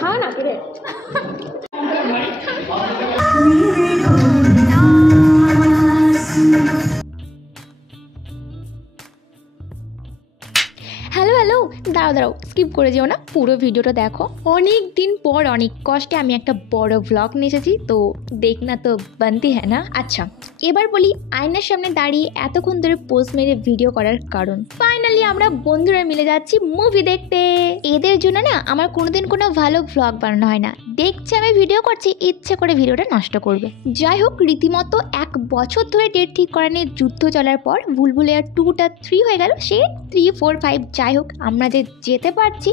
খাও না hello hello, দাঁড়াও স্কিপ করে যেও না, পুরো ভিডিওটা দেখো। অনেক দিন পর অনেক কষ্টে আমি একটা বড় ব্লগ নিয়ে এসেছি, তো দেখনা তো বানতি হ্যাঁ না। আচ্ছা এবার বলি আয়নার সামনে দাঁড়িয়ে এতক্ষণ ধরে পোজ মেরে ভিডিও করার কারণ। ফাইনালি আমরা বন্ধুরা মিলে যাচ্ছি মুভি দেখতে। এদের জন্য না আমার কোনোদিন কোনো ভালো ব্লগ বানানো হয় না, দেখছি আমি ভিডিও করছি ইচ্ছে করে ভিডিওটা নষ্ট করবে। যাই হোক, রীতিমতো 1 বছর ধরে ডেট ঠিক করা নিয়ে যুদ্ধ চলার পর ভুলভুলাইয়া 2টা 3 হয়ে গেল, সে 3, 4, 5 যাই হোক আমরা যে যেতে পারছি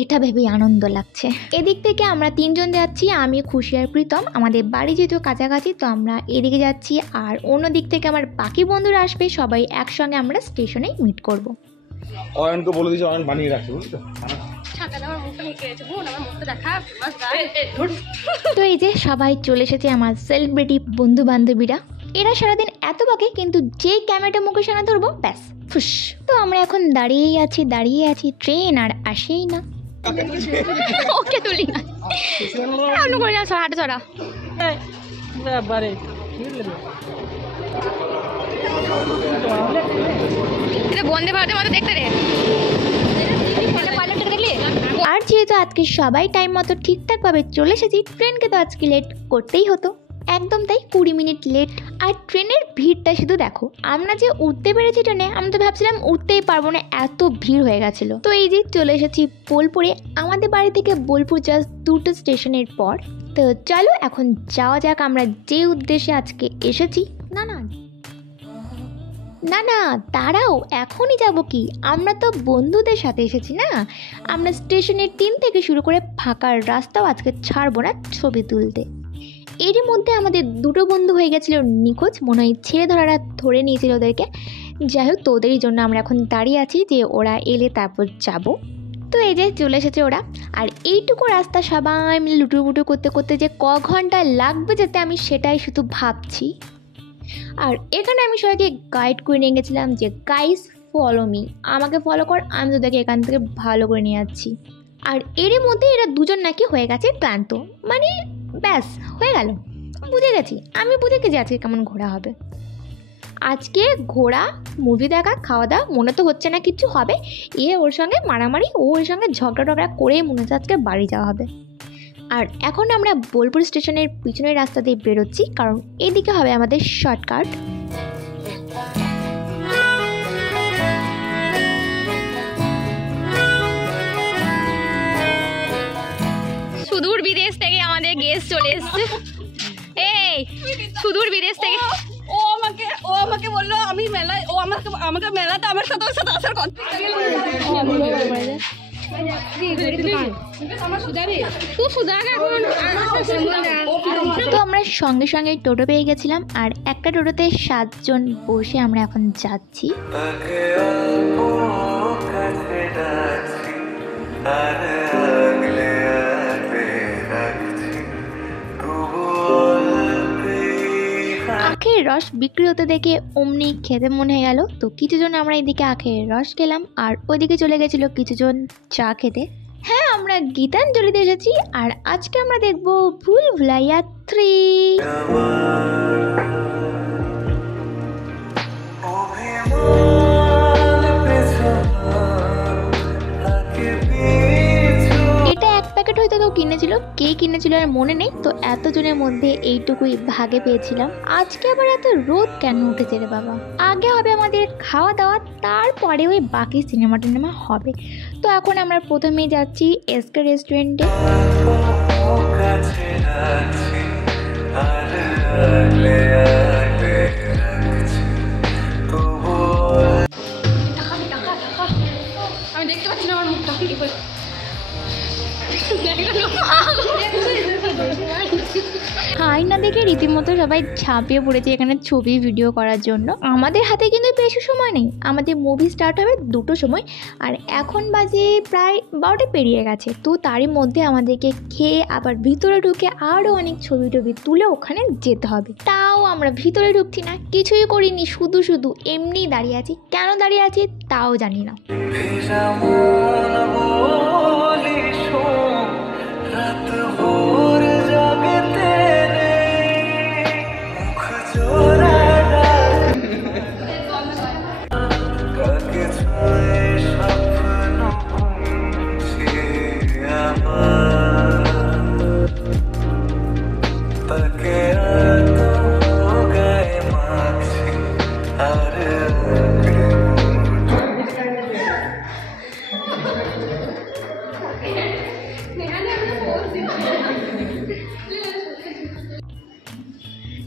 এটা ভেবে আনন্দ লাগছে। এদিক থেকে আমরা 3 জন যাচ্ছি, আমি খুশি আর প্রীতম। আমাদের বাড়ি যেহেতু কাছাকাছি তো আমরা এদিকে যাচ্ছি, আর অন্য দিক থেকে আমার বাকি বন্ধুরা আসবে, সবাই একসঙ্গে আমরা স্টেশনে মিট করব। অয়নকে বলে দিয়েছি, অয়ন বানিয়ে রাখছে বুঝছো। তো এই যে সবাই চলে এসেছে আমার সেলিব্রিটি বন্ধু বান্ধবীরা। এরা সারাদিন এত বকে, কিন্তু যেই ক্যামেরাটা মুখের সামনে ধরবো ব্যাস ফুস। তো আমরা এখন দাঁড়িয়েই আছি, ট্রেন আর আসেই না। ওকে তুলি না করে না, হাঁটা চড়া বন্দে ভারতের মতো দেখতে রে। আর যেহেতু আজকে সবাই টাইম মতো ঠিকঠাকভাবে চলে এসেছি, ট্রেনকে তো আজকে লেট করতেই হতো, একদম তাই 20 মিনিট লেট। আর ট্রেনের ভিড়টা শুধু দেখো, আমরা যে উঠতে পেরেছি ট্রেনে, আমি তো ভাবছিলাম উঠতেই পারবো না, এত ভিড় হয়ে গেছিল। তো এই যে চলে এসেছি বোলপুরে। আমাদের বাড়ি থেকে বোলপুর জাস্ট 2টো স্টেশনের পর। তো চলো এখন যাওয়া যাক আমরা যে উদ্দেশ্যে আজকে এসেছি। না না দাঁড়াও, এখনই যাব কি, আমরা তো বন্ধুদের সাথে এসেছি না। আমরা স্টেশনের 3 থেকে শুরু করে ফাঁকার রাস্তাও আজকে ছাড়বো না ছবি তুলতে। এরই মধ্যে আমাদের 2টো বন্ধু হয়ে গেছিলো নিখোঁজ, মনে হয় ছেড়ে ধরারা ধরে নিয়েছিল ওদেরকে। যাই হোক, তো ওদেরই জন্য আমরা এখন দাঁড়িয়ে আছি যে ওরা এলে তারপর যাব। তো এই যে চলে এসেছে ওরা, আর এইটুকু রাস্তা সবাই মিলে লুটুপুটু করতে করতে যে ঘন্টা লাগবে যেতে, আমি সেটাই শুধু ভাবছি। আর এখানে আমি সবাইকে গাইড করে নিয়ে গেছিলাম যে গাইস ফলো মি, আমাকে ফলো কর, আমি তোদেরকে এখান থেকে ভালো করে নিয়ে যাচ্ছি। আর এরই মধ্যে এরা 2 জন নাকি হয়ে গেছে ক্লান্ত, মানে ব্যাস হয়ে গেল, আমি বুঝে গেছি আজকে কেমন ঘোরা হবে। আজকে ঘোরা, মুভি দেখা, খাওয়া দাওয়া, মনে তো হচ্ছে না কিছু হবে। ওর সঙ্গে মারামারি, ও ওর সঙ্গে ঝগড়া করেই মনে হচ্ছে আজকে বাড়ি যাওয়া হবে। আর এখন আমরা বোলপুর স্টেশনের পিছনের রাস্তা দিয়ে বেরোচ্ছি, কারণ এদিকে হবে আমাদের শর্টকাট। সুদূর বিদেশ থেকে আমাদের গেস্ট চলে এসছে। এই সুদূর বিদেশ থেকে ও আমাকে বললো আমি মেলায়, ও আমাকে মেলাতে আমার সাথে আসার কথা। তো আমরা সঙ্গে সঙ্গে টোটো পেয়ে গেছিলাম, আর একটা টোটোতে 7 জন বসে আমরা এখন যাচ্ছি। আখের রস বিক্রি হতে দেখে অমনি খেতে মনে হয়ে গেল। তো কিছুজন আমরা এদিকে আখের রস খেলাম, আর ওইদিকে চলে গেছিল কিছুজন চা খেতে। হ্যাঁ, আমরা গীতাঞ্জলিতে এসেছি, আর আজকে আমরা দেখবো ভুলভুলাইয়া 3। এটা 1 প্যাকেট হয়তো কেউ কিনেছিল, কে কিনেছিল আর মনে নেই। তো এতজনের মধ্যে এইটুকুই ভাগে পেয়েছিলাম। আজকে আবার এত রোদ কেন উঠেছে রে বাবা। আগে হবে আমাদের খাওয়া দাওয়া, তারপরে ওই বাকি সিনেমা টিনেমা হবে। তো এখন আমরা প্রথমেই যাচ্ছি এসকে রেস্টুরেন্টে। আমি দেখতে পাচ্ছি না আমার মুখটা। খাই না দেখে রীতিমতো সবাই ঝাঁপিয়ে পড়েছি এখানে ছবি ভিডিও করার জন্য। আমাদের হাতে কিন্তু বেশি সময় নেই, আমাদের মুভি স্টার্ট হবে 2টোর সময়, আর এখন বাজে প্রায় 12টা পেরিয়ে গেছে। তো তারই মধ্যে আমাদেরকে খেয়ে আবার ভিতরে ঢুকে আরও অনেক ছবি টবি তুলে ওখানে যেতে হবে। তাও আমরা ভিতরে ঢুকছি না, কিছুই করিনি, শুধু শুধু এমনিই দাঁড়িয়ে আছি। কেন দাঁড়িয়ে আছি তাও জানি না।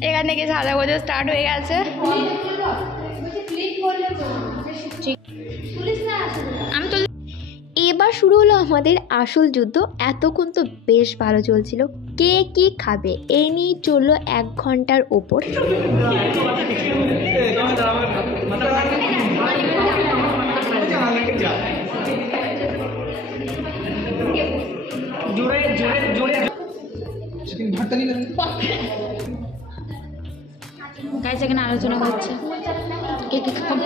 এখান থেকে সাজাগোজা স্টার্ট হয়ে গেছে। এবার শুরু হলো আমাদের আসল যুদ্ধ। এতক্ষণ তো বেশ ভালো চলছিল, কে কি খাবে এই নিয়ে চললো 1 ঘন্টার ওপর। এখানে আলোচনা হচ্ছে কে কি খাবে।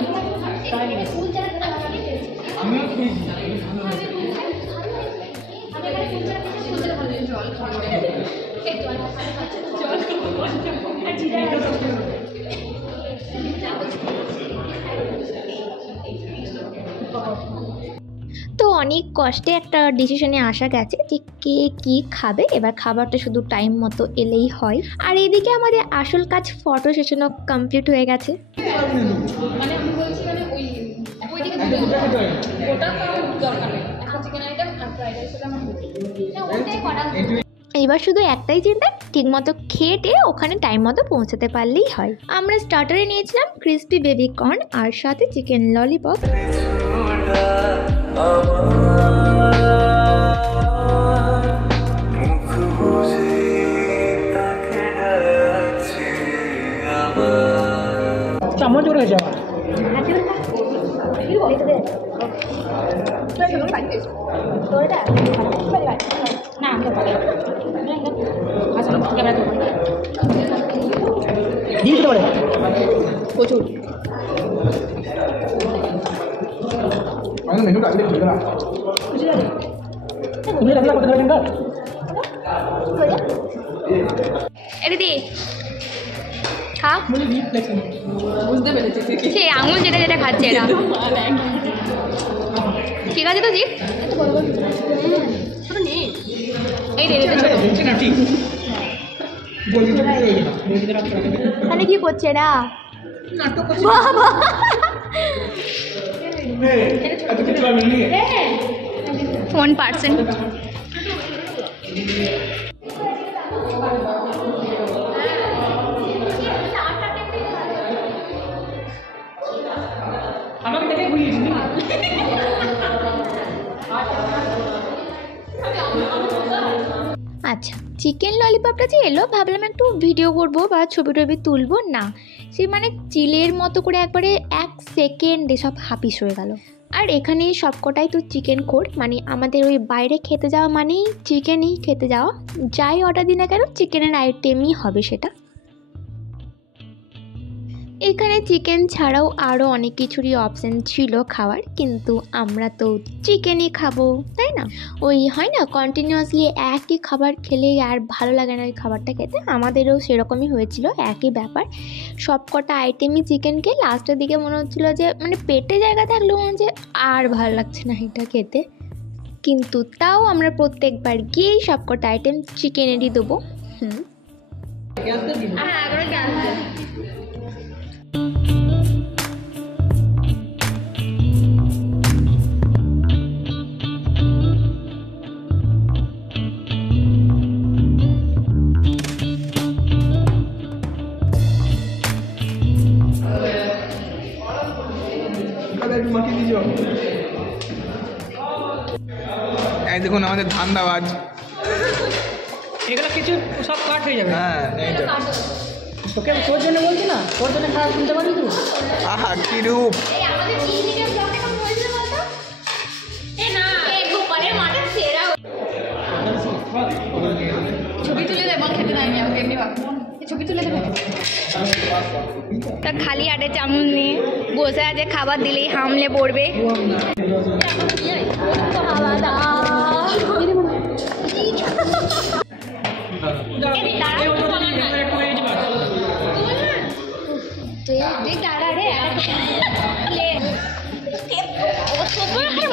তো অনেক কষ্টে একটা ডিসিশনে আসা গেছে যে কে কি খাবে। এবার খাবারটা শুধু টাইম মতো এলেই হয়। আর এদিকে আমাদের আসল কাজ ফটো সেশনও কমপ্লিট হয়ে গেছে। এবার শুধু একটাই চিন্তা, ঠিকমতো খেটে ওখানে টাইম মতো পৌঁছাতে পারলেই হয়। আমরা স্টার্টারে নিয়েছিলাম ক্রিস্পি বেবি কর্ন আর সাথে চিকেন ললিপপ। চামচ উড়ে যাওয়া প্রচুর দিদি খা, বুঝতে পেরেছি সেই আঙুল যেটা যেটা খাচ্ছে এরা। ঠিক আছে তো জি, এই মানে কি করছে এরা? বাবা 1%। আমাকে দেখে ঘুরিয়েছি। আচ্ছা, চিকেন ললিপপটা যে এলো ভাবলাম একটু ভিডিও করব বা ছবি টবি তুলবো না, সে মানে চিলের মতো করে একবারে 1 সেকেন্ডে সব হাপিস হয়ে গেল। আর এখানে সবকটাই তো চিকেন খোর, মানে আমাদের ওই বাইরে খেতে যাওয়া মানেই চিকেনই খেতে যাওয়া, যাই অর্ডার দিই না কেন চিকেনের আইটেমই হবে সেটা। এখানে চিকেন ছাড়াও আরও অনেক কিছুরই অপশান ছিল খাওয়ার, কিন্তু আমরা তো চিকেনই খাবো তাই না। ওই হয় না কন্টিনিউয়াসলি একই খাবার খেলে আর ভালো লাগে না ওই খাবারটা খেতে, আমাদেরও সেরকমই হয়েছিল একই ব্যাপার। সব কটা আইটেমই চিকেন খেয়ে লাস্টের দিকে মনে হচ্ছিলো যে মানে পেটে জায়গা থাকলেও মনে হচ্ছে আর ভালো লাগছে না এটা খেতে, কিন্তু তাও আমরা প্রত্যেকবার গিয়েই সব কটা আইটেম চিকেনেরই দেবো। এই দেখুন আমাদের ধান্দাবাজ, এগুলো কিছু সব কাট হয়ে যাবে। হ্যাঁ এই তো তোকে তোর জন্য বলছি না, তোর জন্য খারাপ শুনতে পারবি তুই? আহা কি রূপ। ছবি তুলে দেয়, বল খেতে দেয়নি আমাকে এমনি ছবি তুলে দেবে। তা খালি আটে চামচ নিয়ে বসে আছে, খাবার দিলেই হামলে পড়বে।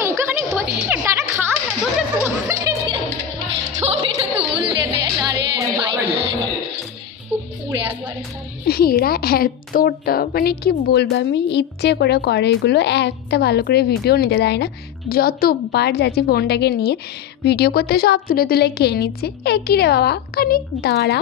মুখে খানি তারা খাস না, ছবিটা তুললে না রে ভাই। এরা এতটা মানে কি বলবো, আমি ইচ্ছে করে এগুলো, একটা ভালো করে ভিডিও নিতে দেয় না। যতবার যাচ্ছি ফোনটাকে নিয়ে ভিডিও করতে সব তুলে তুলে খেয়ে নিচ্ছে। এ কী রে বাবা, খানিক দাঁড়া।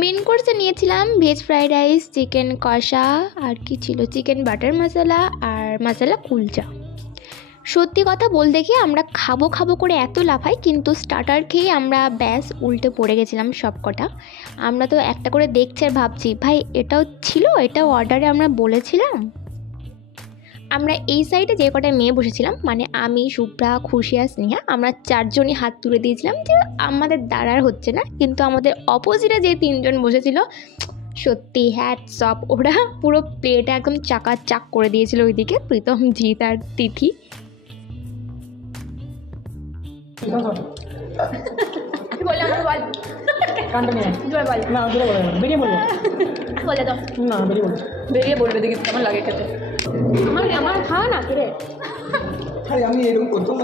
মেন কোর্সে নিয়েছিলাম ভেজ ফ্রাইড রাইস, চিকেন কষা, আর কি ছিল চিকেন বাটার মশলা আর মশলা কুলচা। সত্যি কথা বলতে কি আমরা খাবো করে এত লাফাই, কিন্তু স্টার্টার খেয়ে আমরা ব্যাস উল্টে পড়ে গেছিলাম সব কটা। আমরা তো একটা করে দেখছি আর ভাবছি ভাই এটাও ছিল, এটাও অর্ডারে আমরা বলেছিলাম। আমরা এই সাইডে যে কটা মেয়ে বসেছিলাম, মানে আমি, শুভ্রা, খুশি আর স্নেহা, আমরা চারজনই হাত তুলে দিয়েছিলাম যে আমাদের দ্বারার হচ্ছে না। কিন্তু আমাদের অপোজিটে যে তিনজন বসেছিল, সত্যি হ্যাটস অফ, ওরা পুরো প্লেটে একদম চাকাচাক করে দিয়েছিল ওইদিকে, প্রীতম, জিৎ আর তিথি। বেরিয়ে বলবে দেখি কেমন লাগে খেতে। আমার খাওয়া না রে, আমি এরকম করতাম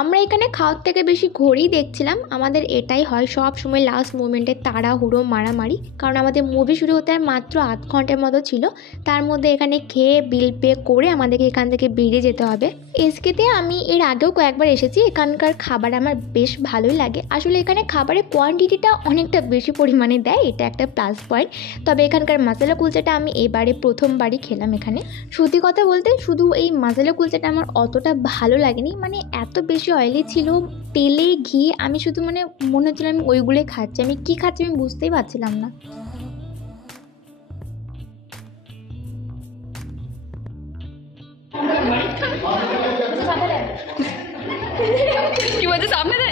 আমরা এখানে খাওয়ার থেকে বেশি ঘড়ি দেখছিলাম। আমাদের এটাই হয় সব সময়, লাস্ট মোমেন্টে তাড়াহুড়ো মারামারি, কারণ আমাদের মুভি শুরু হতে আর মাত্র আধ ঘন্টার মতো ছিল। তার মধ্যে এখানে খেয়ে বিল পে করে আমাদেরকে এখান থেকে বেরিয়ে যেতে হবে। এসকেতে আমি এর আগেও কয়েকবার এসেছি, এখানকার খাবার আমার বেশ ভালোই লাগে। আসলে এখানে খাবারের কোয়ান্টিটিটা অনেকটা বেশি পরিমাণে দেয়, এটা একটা প্লাস পয়েন্ট। তবে এখানকার মশলা কুলচাটা আমি এবারে প্রথমবারই খেলাম এখানে। সত্যি কথা বলতে শুধু এই মশলা কুলচাটা আমার অতটা ভালো লাগেনি, মানে এত বেশি অয়েলি ছিল, তেলে ঘি, আমি শুধু মানে মনে হচ্ছিল আমি ওইগুলোই খাচ্ছি, আমি কী খাচ্ছি আমি বুঝতেই পারছিলাম না। কি বলছে সামনে দে,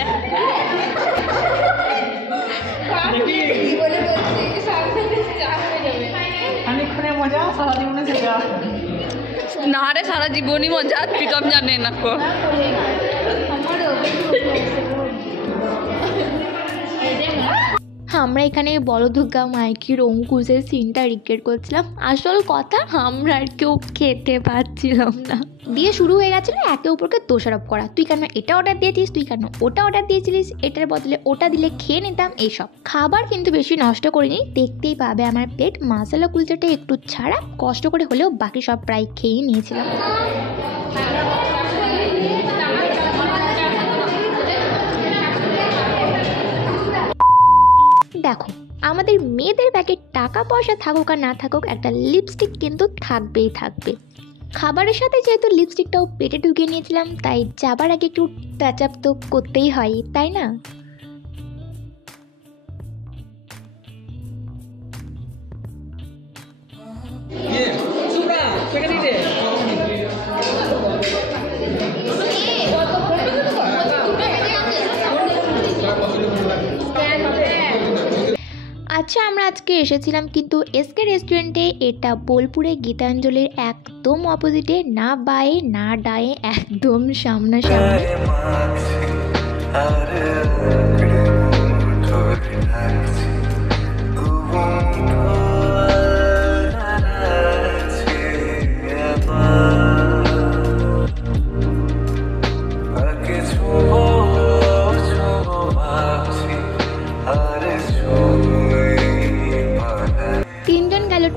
মজা সারা জীবনে শেখা না রে, সারা জীবনই মজা, প্রীতম জানে না কো। আমরা এখানে বড়দুর্গা মাইকির অঙ্কুশের সিনটা রিক্রিয়েট করছিলাম। আসল কথা আমরা আর কেউ খেতে পারছিলাম না, দিয়ে শুরু হয়ে গেছিলো একে অপরকে দোষারোপ করা। তুই কেন এটা অর্ডার দিয়েছিস, তুই কেন ওটা অর্ডার দিয়েছিলিস, এটার বদলে ওটা দিলে খেয়ে নিতাম, এইসব। খাবার কিন্তু বেশি নষ্ট করিনি, দেখতেই পাবে আমার প্লেট। মশলা কুলচাটা একটু ছাড়া, কষ্ট করে হলেও বাকি সব প্রায় খেয়ে নিয়েছিলাম। দেখো আমাদের মেয়েদের ব্যাগে টাকা পয়সা থাকুক আর না থাকুক, একটা লিপস্টিক কিন্তু থাকবেই থাকবে। খাবারের সাথে যেহেতু লিপস্টিকটাও পেটে ঢুকিয়ে নিয়েছিলাম, তাই যাবার আগে একটু টাচ আপ তো করতেই হয়, তাই না? আচ্ছা, আমরা আজকে এসেছিলাম কিন্তু এসকে রেস্টুরেন্টে, এটা বোলপুরে গীতাঞ্জলির একদম অপোজিটে, না বায়ে না ডায়ে, একদম সামনাসামনি।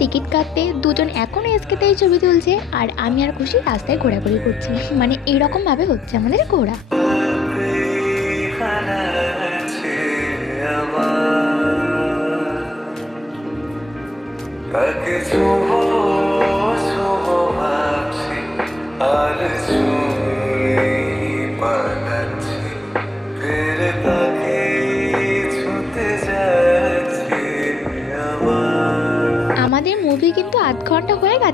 টিকিট কাটতে, দুজন এখনও এসকেতেই ছবি তুলছে, আর আমি আর খুশি রাস্তায় ঘোরাঘুরি করছি। মানে এরকমভাবে হচ্ছে আমাদের ঘোরা। আর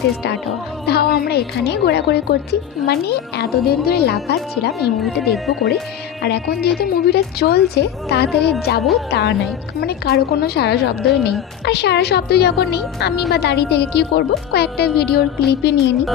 হয়েছে স্টার্ট হওয়া, তাও আমরা এখানে ঘোরাঘুরি করছি। মানে এতদিন ধরে লাফাচ্ছিলাম এই মুভিটা দেখবো করে, আর এখন যেহেতু মুভিটা চলছে তাড়াতাড়ি যাবো তা নাই, মানে কারো কোনো সারা শব্দই নেই। আর সারা শব্দ যখন নেই আমি বা দাঁড়িয়ে থেকে কী করব, কয়েকটা ভিডিওর ক্লিপই নিয়ে নিই।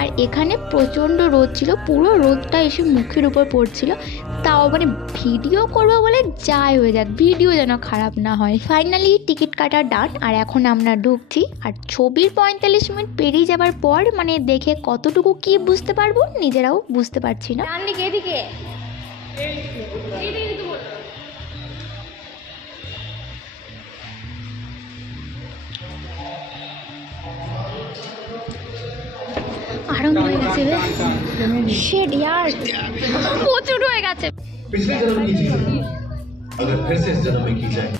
আর এখানে প্রচণ্ড রোদ ছিল, পুরো রোদটা এসে মুখের উপর পড়ছিল, তাও মানে ভিডিও করবো বলে যাই হয়ে যাক, ভিডিও যেন খারাপ না হয়। ফাইনালি টিকিট কাটা ডান, আর এখন আমরা ঢুকছি। আর ছবির 45 মিনিট পেরিয়ে যাবার পর মানে দেখে কতটুকু কি বুঝতে পারবো নিজেরাও বুঝতে পারছি না। আরম্ভ হয়ে গেছে রে, শিট यार প্রচুর হয়ে গেছে। पिछले जन्म की चीज अगर फिर से इस जन्म में की जाए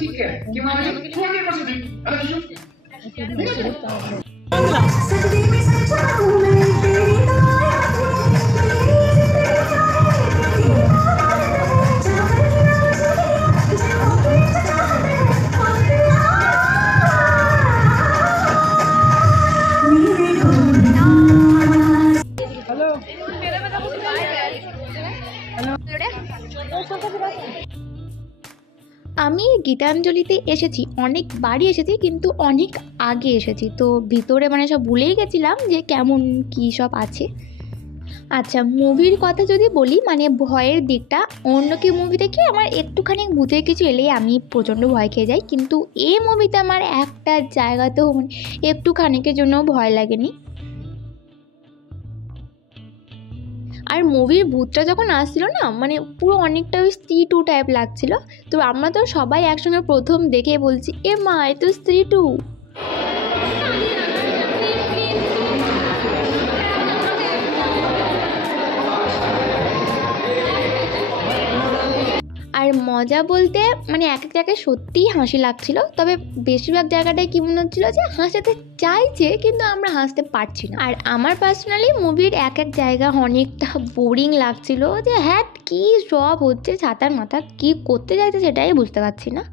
ठीक है আমি গীতাঞ্জলিতে এসেছি, অনেকবারই এসেছি, কিন্তু অনেক আগে এসেছি, তো ভিতরে মানে সব ভুলেই গেছিলাম যে কেমন কী সব আছে। আচ্ছা, মুভির কথা যদি বলি, মানে ভয়ের দিকটা অন্য কি মুভি দেখে আমার একটুখানি ভূতের কিছু এলেই আমি প্রচণ্ড ভয় খেয়ে যাই, কিন্তু এই মুভিতে আমার একটা জায়গাতেও মানে একটুখানিকের জন্য ভয় লাগেনি। আর মুভির ভূতটা যখন আসছিল না, মানে পুরো অনেকটা ওই স্ত্রী 2 টাইপ লাগছিল। তো আমরা তো সবাই একসঙ্গে প্রথম দেখে বলছি এ মা এ তো স্ত্রী 2। আর মজা বলতে মানে এক এক জায়গায় সত্যিই হাসি লাগছিল, তবে বেশিরভাগ জায়গাটায় কী মনে হচ্ছিলো যে হাসতে চাইছে কিন্তু আমরা হাসতে পারছি না। আর আমার পার্সোনালি মুভির এক এক জায়গা অনেকটা বোরিং লাগছিল, যে হ্যাঁ কী সব হচ্ছে, ছাতার মাথা কী করতে চাইছে সেটাই বুঝতে পারছি না।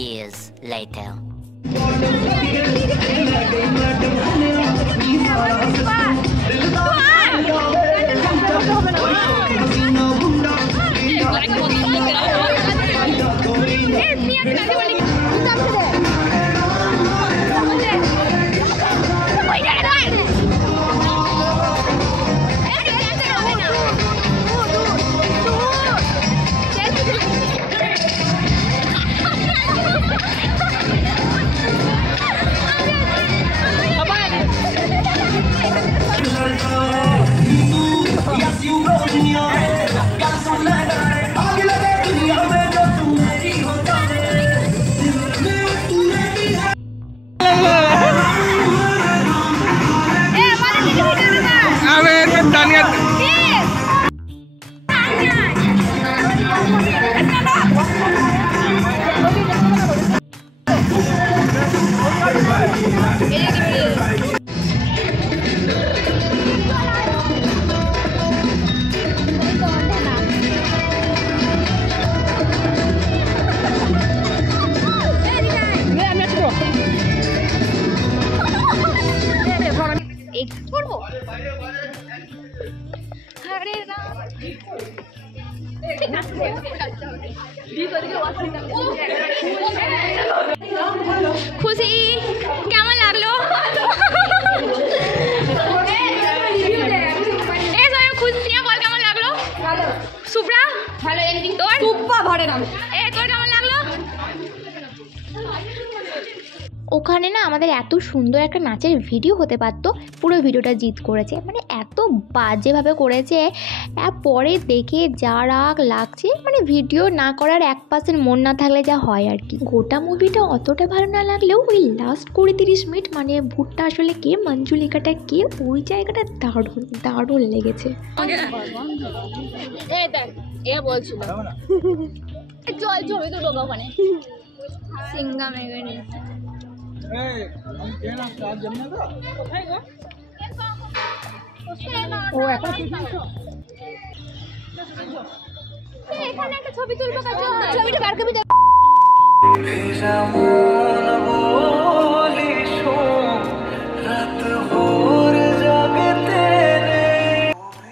Years later. খুশি কেমন লাগলো? ওখানে না আমাদের এত সুন্দর একটা নাচের ভিডিও হতে পারতো, পুরো ভিডিওটা জিত করেছে, মানে এত বাজেভাবে করেছে। পরে দেখে যা রাগ লাগছে, মানে ভিডিও না করার 1% মন না থাকলে যা হয় আর কি। গোটা মুভিটা অতটা ভালো না লাগলেও ওই লাস্ট 20-30 মিনিট মানে ভুট্টা আসলে কে, মঞ্জুলিকাটা কে, ওই জায়গাটা দারুণ দারুণ লেগেছে। বলছিল চল ছবি তুলবো ওখানে সিঙ্গাম এখানে। ও এখন এখানে একটা ছবি তুলবো, ছবিটা বার করবি।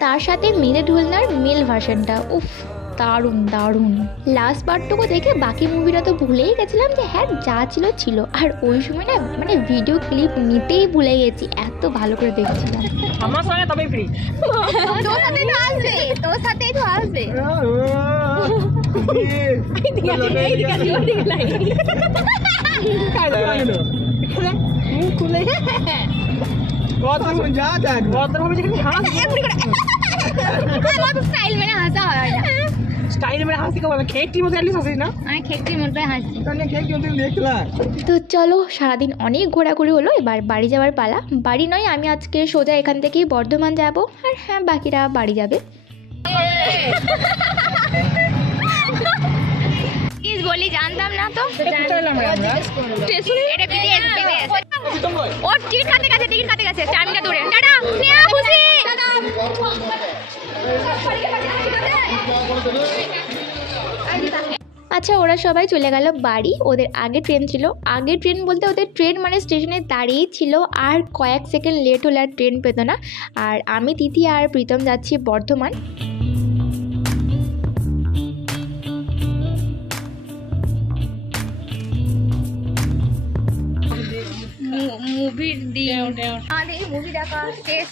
তার সাথে মিলে ঢুলনার মেল ভার্সনটা, উফ দারুণ দারুণ। লাস্ট পার্টটুকু দেখে বাকি মুভিটা তো ভুলেই গেছিলাম যে হ্যাঁ যা ছিল ছিল, আর ওই সময় না মানে ভিডিও ক্লিপ নিতেই ভুলে গেছি, এত ভালো করে দেখছিলাম। আমার সঙ্গে তবে ফ্রি। তোর সাথেই তো আসবে, তোর সাথেই তো আসবে। স্টাইল মেরে হাসা হয় না, স্টাইল মেরে হাসি কবে খেকটির মতো অ্যাটলিস্ট হাসিস না? আমি খেকটির মধ্যে হাসি। তো চলো, সারাদিন অনেক ঘোরাঘুরি হলো, এবার বাড়ি যাওয়ার পালা। বাড়ি নয়, আমি আজকে সোজা এখান থেকেই বর্ধমান যাব, আর হ্যাঁ বাকিরা বাড়ি যাবে। বলি জানতাম না তো, ওর টিকিট কাটে গেছে, টাইমটা দূরে। টাটা, স্নেহা, খুশি। আচ্ছা, ওরা সবাই চলে গেল বাড়ি। ওদের আগে ট্রেন ছিল, আগে ট্রেন বলতে ওদের ট্রেন মানে স্টেশনে দাঁড়িয়েই ছিল, আর কয়েক সেকেন্ড লেট হলে আর ট্রেন পেতো না। আর আমি, তিথি আর প্রীতম যাচ্ছি বর্ধমান। মুভির দিন আমাদের এই মুভি দেখা শেষ।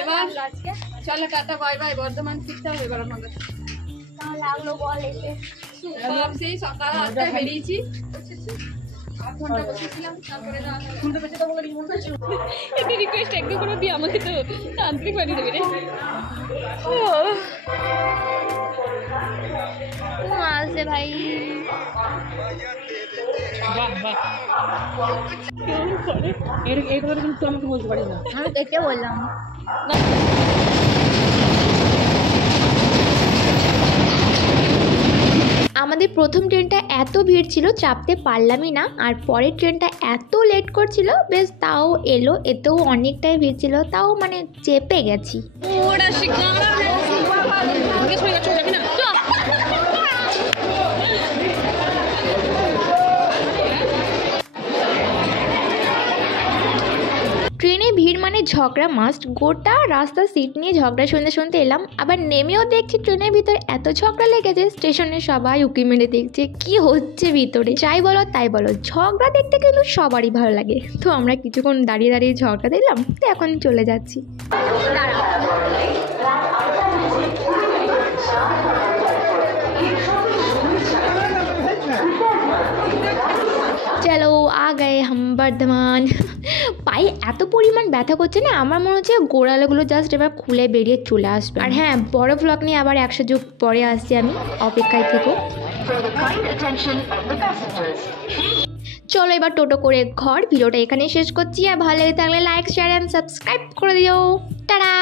এবার আজকে চলো টাটা বাই বাই, বর্ধমান ফিরতে হবে এবার আমাদের। কেমন লাগলো বল এসে? সেই সকাল 8টায় বেরিয়েছি, 8 ঘন্টা বসেছিলাম, তারপরে একটা রিকোয়েস্ট একদম করে দিয়ে আমাকে তো তান্ত্রিক বানিয়ে দেবে রে। আসছে ভাই, এই কথা কিন্তু আমাকে বলতে পারিস না। আমি দেখে বললাম আমাদের প্রথম ট্রেনটা এত ভিড় ছিল চাপতে পারলামই না, আর পরের ট্রেনটা এত লেট করছিল, বেশ তাও এলো, এতেও অনেকটাই ভিড় ছিল, তাও মানে চেপে গেছি। ওরা শিকারা যাবি না। ট্রেনে ভিড় মানে ঝগড়া মাস্ট, গোটা রাস্তা সিট নিয়ে ঝগড়া শুনতে শুনতে এলাম। আবার নেমেও দেখছি ট্রেনের ভিতর এত ঝগড়া লেগেছে, স্টেশনে সবাই উকি মেরে দেখছে কি হচ্ছে ভিতরে। যাই বলো তাই বলো, ঝগড়া দেখতে কিন্তু সবারই ভালো লাগে। তো আমরা কিছুক্ষণ দাঁড়িয়ে দাঁড়িয়ে ঝগড়া দিলাম, তো এখন চলে যাচ্ছি। চলো আ গায়ে হাম বর্ধমান। পায়ে এত পরিমাণ ব্যথা করছে না, আমার মনে হচ্ছে গোড়ালাগুলো জাস্ট এবার খুলে বেরিয়ে চলে আসবে। আর হ্যাঁ, বড় ভ্লগ নিয়ে আবার 100 যুগ পরে আসছি আমি, অপেক্ষায় থেকো। চলো এবার টোটো করে ঘর। ভিডিওটা এখানেই শেষ করছি, আর ভালো লেগে থাকলে লাইক, শেয়ার অ্যান্ড সাবস্ক্রাইব করে দিও। টাটা।